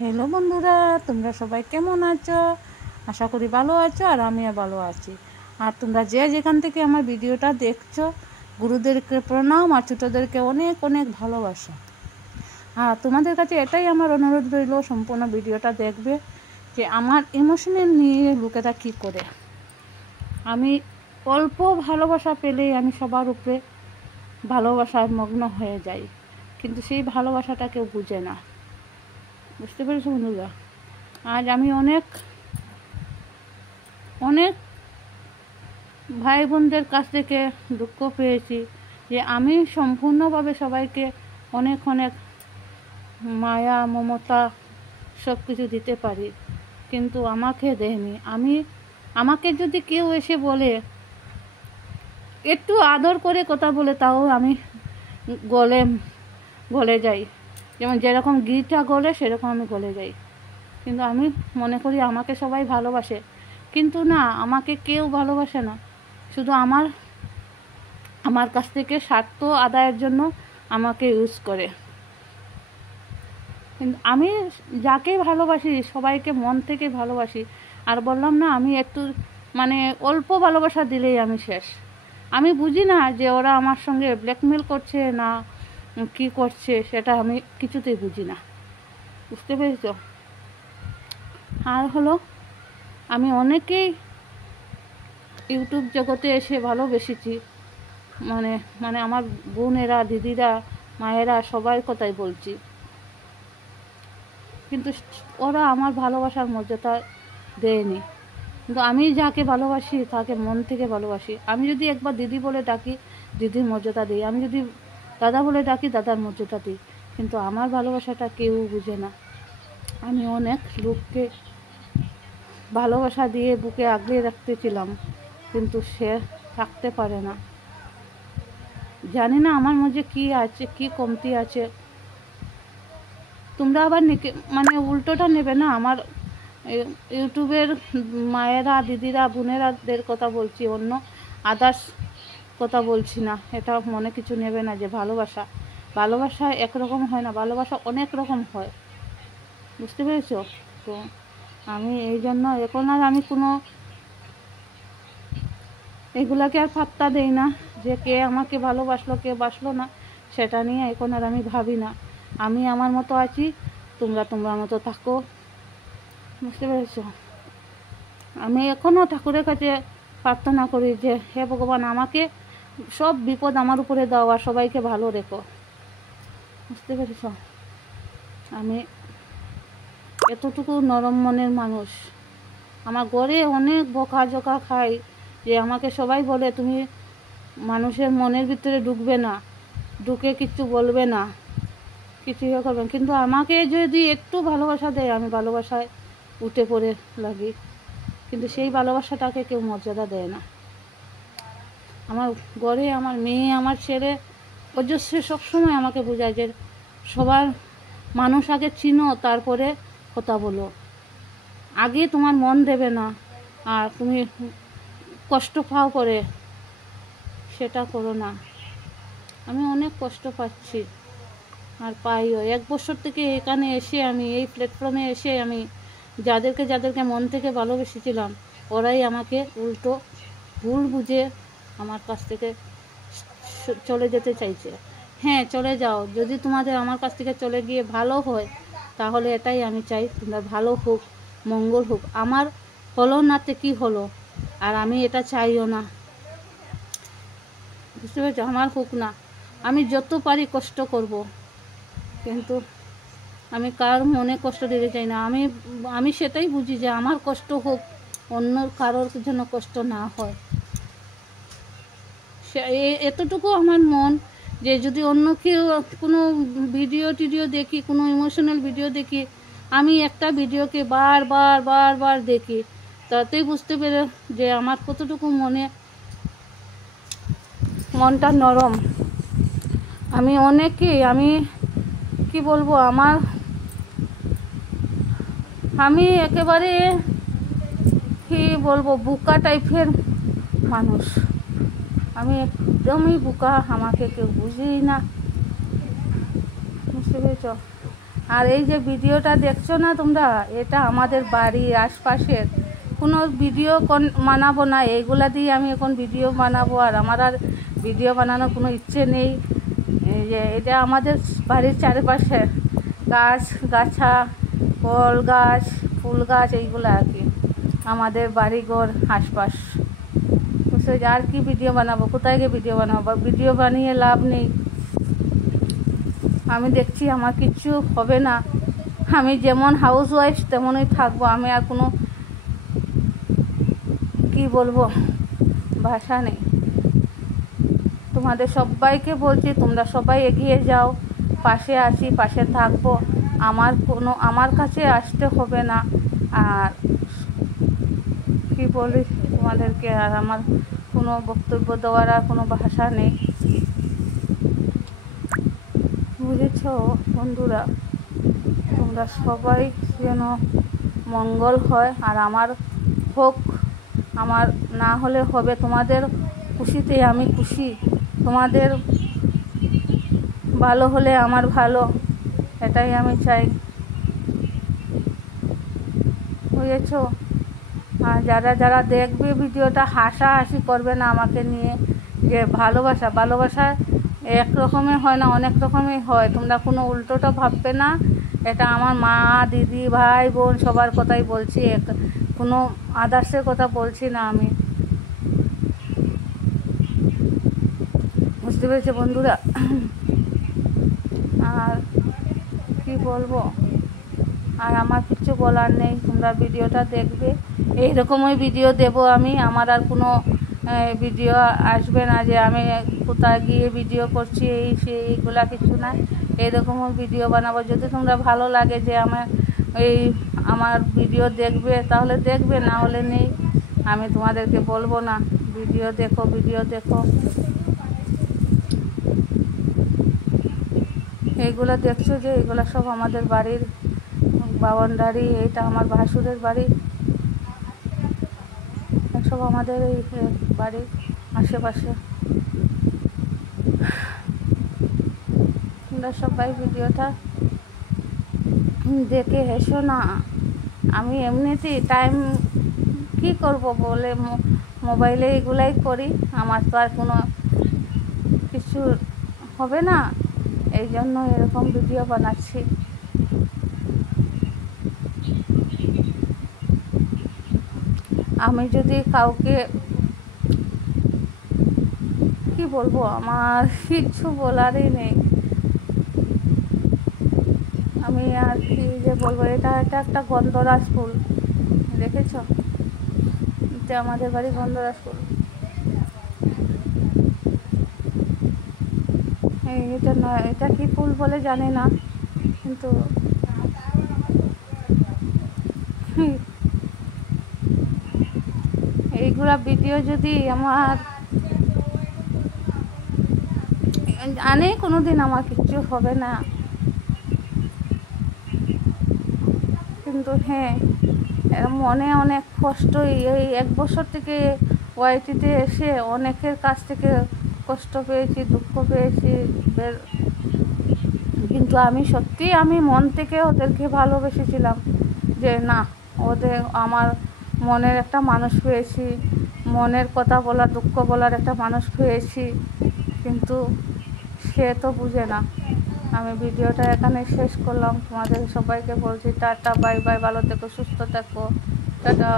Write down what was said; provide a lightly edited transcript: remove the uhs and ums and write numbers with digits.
Hello বন্ধুরা, তোমরা সবাই কেমন আছো? আশা করি ভালো আছো আর আমিও ভালো আছি। আর তোমরা যে যেখান থেকে আমার ভিডিওটা দেখছো, গুরুদেরকে প্রণাম আর ছোটোদেরকে অনেক অনেক ভালোবাসা। আর তোমাদের কাছে এটাই আমার অনুরোধ রইল, সম্পূর্ণ ভিডিওটা দেখবে যে আমার ইমোশনাল নিয়ে লোকেরা কী করে। আমি অল্প ভালোবাসা পেলেই আমি সবার উপরে ভালোবাসায় মগ্ন হয়ে যাই, কিন্তু সেই ভালোবাসাটা কেউ বুঝে না। বুঝতে পেরেছো বন্ধুরা? আজ আমি অনেক অনেক ভাই বোনদের কাছ থেকে দুঃখ পেয়েছি যে আমি সম্পূর্ণভাবে সবাইকে অনেক অনেক মায়া মমতা সব কিছু দিতে পারি, কিন্তু আমাকে দেয়নি। আমাকে যদি কেউ এসে বলে, একটু আদর করে কথা বলে, তাও আমি গলে যাই। যেমন যেরকম গিটা গলে সেরকম আমি গলে যাই। কিন্তু আমি মনে করি আমাকে সবাই ভালোবাসে, কিন্তু না, আমাকে কেউ ভালোবাসে না। শুধু আমার কাছ থেকে স্বার্থ আদায়ের জন্য আমাকে ইউজ করে। কিন্তু আমি যাকে ভালোবাসি সবাইকে মন থেকে ভালোবাসি। আর বললাম না, আমি একটু অল্প ভালোবাসা দিলেই আমি শেষ। আমি বুঝি না যে ওরা আমার সঙ্গে ব্ল্যাকমেল করছে না কি করছে, সেটা আমি কিছুতেই বুঝি না। বুঝতে পেরেছ? আর হলো, আমি অনেকেই ইউটিউব জগতে এসে ভালোবেসেছি, আমার বোনেরা, দিদিরা, মায়েরা সবার কথাই বলছি, কিন্তু ওরা আমার ভালোবাসার মর্যাদা দেয়নি। কিন্তু আমি যাকে ভালোবাসি তাকে মন থেকে ভালোবাসি। আমি যদি একবার দিদি বলে ডাকি, দিদির মর্যাদা দিই। আমি যদি দাদা বলে ডাকি, দাদার মর্যাদা দিই। কিন্তু আমার ভালোবাসাটা কেউ বুঝে না। আমি অনেক লোককে ভালোবাসা দিয়ে বুকে আগলে রাখতেছিলাম, কিন্তু সে থাকতে পারে না। জানি না আমার মধ্যে কি আছে, কি কমতি আছে। তোমরা আবার উল্টোটা নেবে না। আমার ইউটিউবের মায়েরা, দিদিরা, বোনেরাদের কথা বলছি, অন্য আদার্স কথা বলছি না। এটা মনে কিছু নেবে না যে ভালোবাসা একরকম হয় না, ভালোবাসা অনেক রকম হয়। বুঝতে পেরেছ? তো আমি এই জন্য এখন আর আমি কোনো এগুলাকে আর পাত্তা দেই না, যে কে আমাকে ভালোবাসলো কে বাসলো না, সেটা নিয়ে এখন আর আমি ভাবি না। আমি আমার মতো আছি, তোমরা তোমার মতো থাকো। বুঝতে পেরেছ? আমি এখনও ঠাকুরের কাছে প্রার্থনা করি যে, হে ভগবান, আমাকে সব বিপদ আমার উপরে দাও আর সবাইকে ভালো রেখো। বুঝতে পেরেছ? আমি এতটুকু নরম মনের মানুষ। আমার ঘরে অনেক বকাঝকা খাই, যে আমাকে সবাই বলে তুমি মানুষের মনের ভিতরে ঢুকবে না, ঢুকে কিছু বলবে না, কিছু করবে। কিন্তু আমাকে যদি একটু ভালোবাসা দেয়, আমি ভালোবাসায় উঠে পড়ে লাগি, কিন্তু সেই ভালোবাসাটাকে কেউ মর্যাদা দেয় না। আমার ঘরে আমার মেয়ে, আমার ছেলে, অজস্র সবসময় আমাকে বোঝায় যে সবার মানুষ আগে চিনো, তারপরে কথা বলো। আগে তোমার মন দেবে না আর তুমি কষ্ট পাও করে, সেটা করো না। আমি অনেক কষ্ট পাচ্ছি আর পাইও। 1 বছর থেকে এখানে এসে, আমি এই প্ল্যাটফর্মে এসে, আমি যাদেরকে মন থেকে ভালোবেসেছিলাম, ওরাই আমাকে উল্টো ভুল বুঝে আমার কাছ থেকে চলে যেতে চাইছে। হ্যাঁ, চলে যাও, যদি তোমাদের আমার কাছ থেকে চলে গিয়ে ভালো হয়, তাহলে এটাই আমি চাই, তোমরা ভালো হোক, মঙ্গল হোক। আমার হলো নাতে কি হলো, আর আমি এটা চাইও না। বুঝতে পেরেছো? আমার হোক না, আমি যত পারি কষ্ট করব, কিন্তু আমি কার মনে কষ্ট দিতে চাই না। আমি সেটাই বুঝি যে আমার কষ্ট হোক, অন্য কারোর যেন কষ্ট না হয়। এতটুকু আমার মন, যে যদি অন্য কেউ কোনো ভিডিও দেখি, কোনো ইমোশনাল ভিডিও দেখি, আমি একটা ভিডিওকে বারবার দেখি, তাতেই বুঝতে পেরে যে আমার কতটুকু মনটা নরম। আমি কি বলবো, আমি একেবারে কি বলবো, বোকা টাইপের মানুষ। আমি একদমই বোকা, আমাকে কেউ বুঝেই না। বুঝতে পেরেছ? আর এই যে ভিডিওটা দেখছো না তোমরা, এটা আমাদের বাড়ির আশপাশের। কোনো ভিডিও বানাবো না, এইগুলা দিয়ে আমি এখন ভিডিও বানাবো, আর আমার আর ভিডিও বানানোর কোনো ইচ্ছে নেই। এই যে এটা আমাদের বাড়ির চারিপাশে গাছ গাছা, ফল গাছ, ফুল গাছ, এইগুলো আর কি আমাদের বাড়িঘর আশপাশ। বুঝতে, আর কি ভিডিও বানাবো, কোথায় গিয়ে ভিডিও বানাবো? ভিডিও বানিয়ে লাভ নেই। আমি দেখছি আমার কিচ্ছু হবে না, আমি যেমন হাউস ওয়াইফ তেমনই থাকবো। আমি আর কোনো কি বলবো, ভাষা নেই। তোমাদের সবাইকে বলছি, তোমরা সবাই এগিয়ে যাও, পাশে আছি, পাশে থাকবো। আমার কাছে আসতে হবে না। আর কি বলি তোমাদেরকে, আর আমার কোনো বক্তব্য দেওয়ার আর কোনো ভাষা নেই। বুঝেছ বন্ধুরা? তোমরা সবাই যেন মঙ্গল হয়, আর আমার হোক, আমার না হলে হবে। তোমাদের খুশিতেই আমি খুশি, তোমাদের ভালো হলে আমার ভালো, এটাই আমি চাই। বুঝেছ? আর যারা যারা দেখবে ভিডিওটা, হাসাহাসি করবে না আমাকে নিয়ে, যে ভালোবাসা এক রকমের হয় না, অনেক রকমের হয়। তোমরা কোনো উল্টোটা ভাববে না। এটা আমার মা, দিদি, ভাই, বোন সবার কথাই বলছি, কোনো আদার্সের কথা বলছি না আমি। বুঝতে পেরেছো বন্ধুরা? আর কি বলবো, আর আমার কিছু বলার নেই। তোমরা ভিডিওটা দেখবে, এইরকমই ভিডিও দেব আমি। আমার আর কোনো ভিডিও আসবে না যে আমি কোথায় গিয়ে ভিডিও করছি, এই সেইগুলা কিছু না। এইরকমও ভিডিও বানাবো। যদি তোমরা ভালো লাগে যে আমার ভিডিও দেখবে, তাহলে দেখবে, না হলে নেই। আমি তোমাদেরকে বলবো না ভিডিও দেখো, ভিডিও দেখো। এইগুলো দেখছো যে, এগুলো সব আমাদের বাড়ির বাউন্ডারি। এইটা আমার ভাসুরের বাড়ি, সব আমাদের এই বাড়ির আশেপাশে। তোমরা সবাই ভিডিওটা দেখে হেসো না। আমি এমনিতেই টাইম কি করব বলে মোবাইলে এগুলাই করি, আমার তো আর কোনো কিছু হবে না, এই জন্য এরকম ভিডিও বানাচ্ছি। আমি যদি কাউকে কি বলবো, আমার কিচ্ছু বলারই নেই। আমি আর কি যে বলবো, এটা একটা গন্ধরাজ ফুল, দেখেছ? এটা আমাদের বাড়ি গন্ধরাজ ফুল। এটা নয়, এটা কি ফুল বলে জানি না, কিন্তু এইগুলা ভিডিও যদি আমার আনে, কোনো দিন আমার কিচ্ছু হবে না। কিন্তু হ্যাঁ, মনে অনেক কষ্ট। এই 1 বছর থেকে ওয়াইটিতে এসে অনেকের কাছ থেকে কষ্ট পেয়েছি, দুঃখ পেয়েছি, কিন্তু আমি সত্যি, আমি মন থেকে ওদেরকে ভালোবেসেছিলাম যে না, ওদের আমার মনের একটা মানুষ পেয়েছি, মনের কথা বলার, দুঃখ বলার একটা মানুষ পেয়েছি, কিন্তু সে তো বুঝে না। আমি ভিডিওটা এখানে শেষ করলাম। তোমাদের সবাইকে বলছি টাটা, বাই বাই, ভালো থেকো, সুস্থ থেকো, টাটা।